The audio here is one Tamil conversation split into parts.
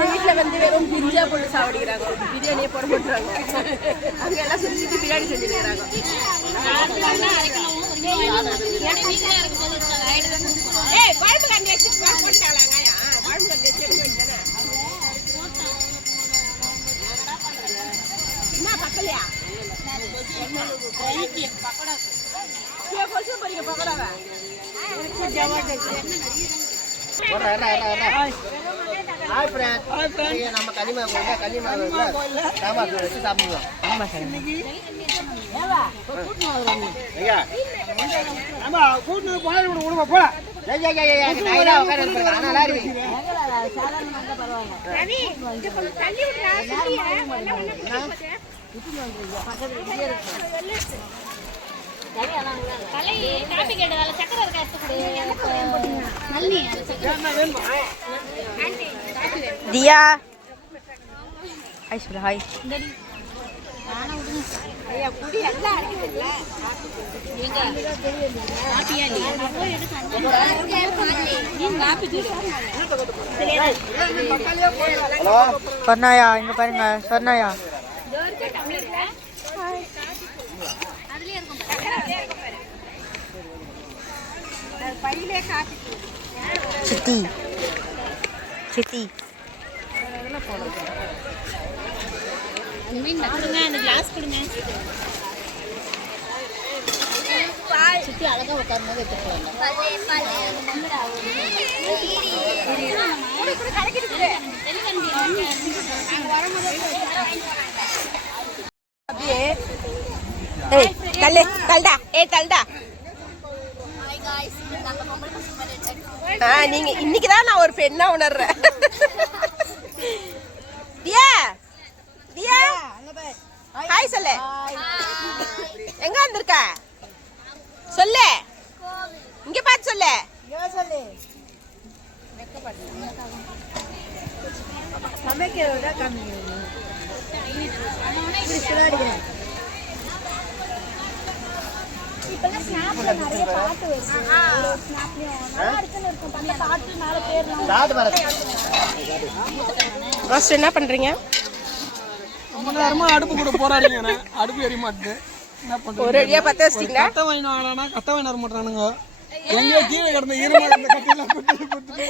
வீட்டில் வந்து வெறும் பிரிஞ்சா போட்டு சாப்பிடுறாங்க பிரியாணியே போட மாட்டுறாங்க. அங்க எல்லாம் சுற்றிட்டு பிரியாணி செஞ்சுக்கிறாங்க ஏய் குழம்பு வச்சு போட்டாங்களாங்க குழம்பு வச்சு பக்கலையா நம்ம கனிமா கோயில கனிமா கோயில சாம்பார் வச்சு சாப்பிடுவோம். ஆமா சார். கூட்டு போய் விடு விடுமா போல ஐயா ஐயா ஐயா தியா. ஹாய் சொல்லு ஹாய் சொர்ணாயா இங்க பாருங்க சொர்ணாயா சித்தி சித்தி சுத்தி அழகா உட்காரும்போது ஏய் தள்ளு தள்டா ஏய் ஆ நீங்க இன்னைக்கு தான் நான் ஒரு பெண்ணா உணர்றேன். தியா தியா. ஹாய் சொல்லு. எங்க வந்திருக்க? சொல்லு. இங்க பார்த்து சொல்லு. பாருங்க மாஸ்டர் என்ன பண்றீங்க? ரொம்ப நேரமா அடுப்பு கூட போராடிங்க. அடுப்பு எரிய என்ன பண்றது? ஒரு அடியா பத்த வச்சிட்டீங்களா? கட்ட வாங்கி வாங்கினா கட்ட வாங்கி வர மாட்டானுங்க. எங்கேயோ கீழே கிடந்த ஈரமா கிடந்த குத்தி குத்திட்டு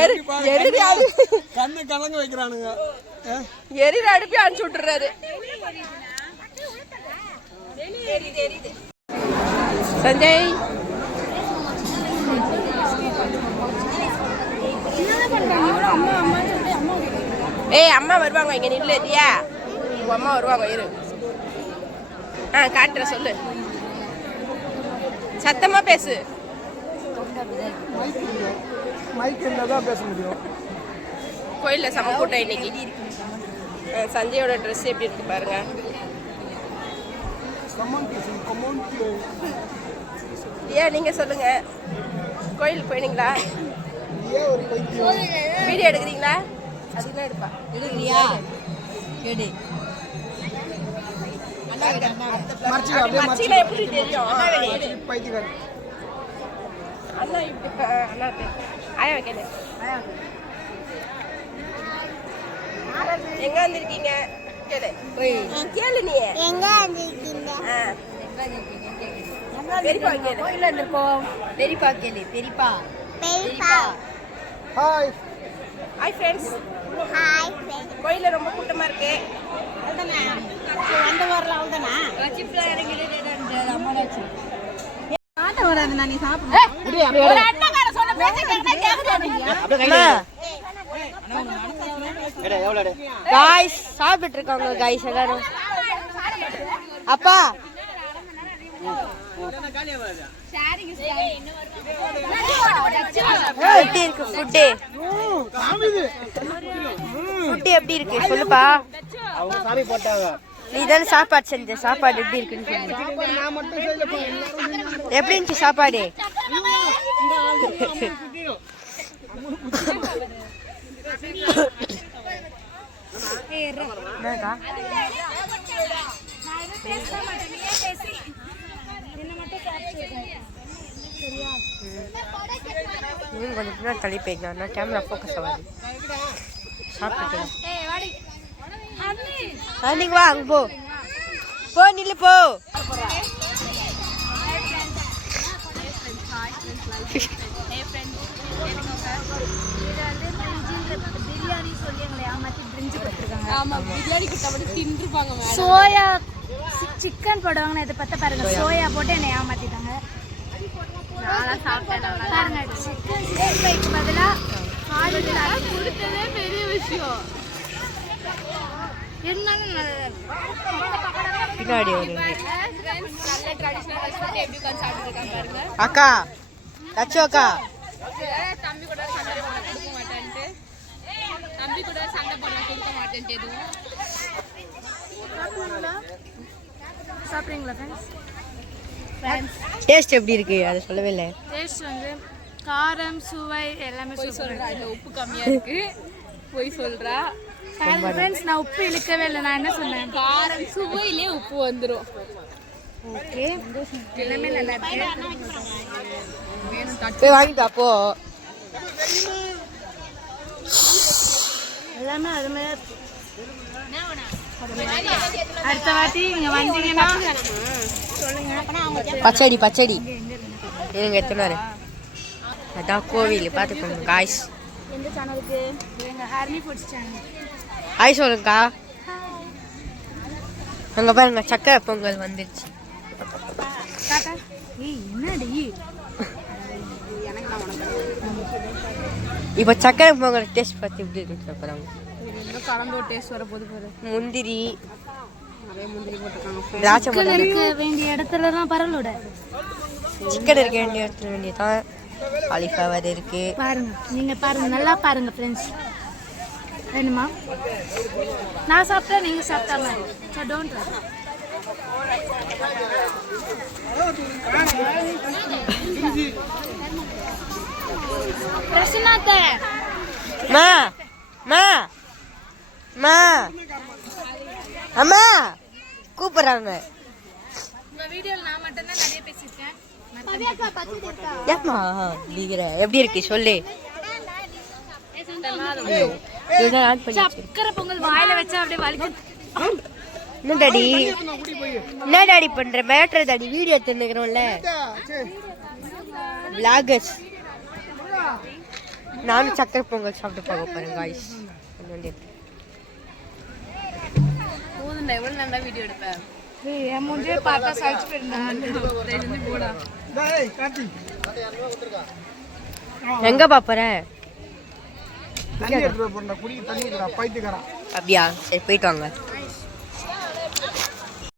எரி எரிடி அது. கண்ணு கலங்க வைக்கிறானுங்க. ஏ, எரிட அடுப்பி அனுப்பிச்சு விட்டுறாரு. சஞ்சய். ஏய் அம்மா வருவாங்க இங்க நில்லு இல்லையா உங்க அம்மா வருவாங்க இரு. ஆ காட்டுற சொல்லு. சத்தமா பேசு. மைக் இருந்தால் தான் கோயில்ல கூட்டம் இன்னைக்கு சஞ்சயோட ட்ரெஸ் எப்படி இருக்கு பாருங்க. ஏன் நீங்க சொல்லுங்க. கோயிலுக்கு போயினீங்களா? வீடியோ எடுக்கிறீங்களா? அதுதான் எடுப்பா. எடுக்கிறியா எடு. எப்படி தெரியும்? அண்ணா இப்படி அண்ணா தெ- ஆயா கேளு எங்க வந்திருக்கீங்க? கேளு. கேளு நீ. எங்க வந்திருக்கீங்க? ஆ. பெரியப்பா கேளு. கோயில்ல இருக்கோம் பெரியப்பா கேளு. பெரியப்பா. பெரியப்பா. ஹாய் ஹாய் ஃப்ரெண்ட்ஸ் ஹாய் கோயில்ல ரொம்ப கூட்டமா இருக்கு. வந்த வாரில் அவ்வளோதானா ஆட்டம் வராதுண்ணா நீ சாப்பிடு. ஒரு அண்ணங்கார சொன்ன பேச்ச கேட்டா கேக்குறியா காய்ஸ் சாப்பிட்டு இருக்காங்க காய்ஸ் எல்லாரும். அப்பா. எப்படி இருக்கு ஃபுட்டு ஃபுட்டு எப்படி இருக்கு சொல்லுப்பா. சாமி போட்டாங்க நீ தானே சாப்பாடு செஞ்ச சாப்பாடு எப்படி இருக்குன்னு சொல்லு. எப்படி இருந்துச்சு சாப்பாடு என்னக்கா நான் எதுவும் பேச மாட்டேன் நீயே பேசி என்ன மட்டும் கேப்சர் சரியா இன்னும் கொஞ்சம் தள்ளி போய்க்கலாம் கேமரா ஃபோக்கஸ் ஆகாது ஆ, நீங்க வா அங்க போ போ நில்லு போ பிரியாணி சொல்லி சோயா சிக்கன் போடுவாங்கன்னு இதை பத்த பாருங்க. சோயா. போட்டு என்னை ஏமாத்திட்டாங்க. பாருங்க சிக்கன் சிக்ஸ்டி ஃபைவ்க்கு பதிலாக கொடுத்ததே பெரிய விஷயம். இருந்தாலும் நல்லது பின்னாடி ஒரு நல்ல ட்ரெடிஷனல் ரெஸ்டாரண்ட் எப்படி உட்காந்து சாப்பிட்டு இருக்காங்க பாருங்க அக்கா லட்சு அக்கா தம்பி கூட சண்டை போட கொடுக்க மாட்டேன்ட்டு தம்பி கூட சண்டை போட கொடுக்க மாட்டேன்ட்டு எதுவும் சாப்பிட்றீங்களா ஃப்ரெண்ட்ஸ் டேஸ்ட் எப்படி இருக்கு? அதை சொல்லவே இல்லை. டேஸ்ட் வந்து காரம் சுவை எல்லாமே போய் சொல்றா இல்ல உப்பு கம்மியா இருக்கு. போய் சொல்றா. ஃப்ரெண்ட்ஸ் நான் உப்பு இழுக்கவே இல்லை. நான் என்ன சொன்னேன்? காரம் சுவையிலே உப்பு வந்துரும். ஓகே. எல்லாமே நல்லா இருக்கு. போய் வாங்கிட்டு வா, போ. எல்லாமே அருமையா. அடுத்த வாட்டி நீங்க வந்தீங்கன்னா பச்சடி பச்சடி. இருங்க எத்தனாரு அதான் கோவில் பார்த்துக்கோங்க காய்ஸ் எந்த சேனலுக்கு எங்க ஹார்னி ஃபுட்ஸ் சேனல் ஹாய் சொல்லுங்கக்கா. அங்க பாருங்க சக்கரை பொங்கல் வந்துருச்சு. டாடா ஏய் என்னடி? இப்போ சக்கரை பொங்கல் டேஸ்ட் பார்த்து எப்படி இருக்குன்னு கலந்து டேஸ்ட் வர போது பாரு. முந்திரி. திராட்சை இருக்க வேண்டிய இடத்துல தான் பரலோட சிக்கன் இருக்க வேண்டிய இடத்துல வேண்டியதான் காலிஃப்ளவர் இருக்கு. பாருங்க நீங்க பாருங்க நல்லா பாருங்க ஃப்ரெண்ட்ஸ் வேணுமா? நான் சாப்பிட்டா நீங்க சாப்பிட்டா மாதிரி. ஸோ டோன்ட் மா மா மா. அம்மா கூப்பிடுறாங்க. உங்க வீடியோல நான் மட்டும் தான் நிறைய பேசியிருக்கேன். ஏம்மா நீங்கிற எப்படி இருக்கு? சொல்லு. என்ன டாடி? என்ன டாடி பண்ற? மேட்ரு டாடி வீடியோ எடுத்துக்கிறோம்ல விளாகர்ஸ் நானும் சக்கரை பொங்கல் சாப்பிட்டு பார்க்க போறேன் காய்ஸ் நல்லா வீடியோ எடுப்பேன் என் பார்த்தா போடா டேய் கார்த்தி. எங்க பாப்பற அப்படியா? சரி போயிட்டு வாங்க.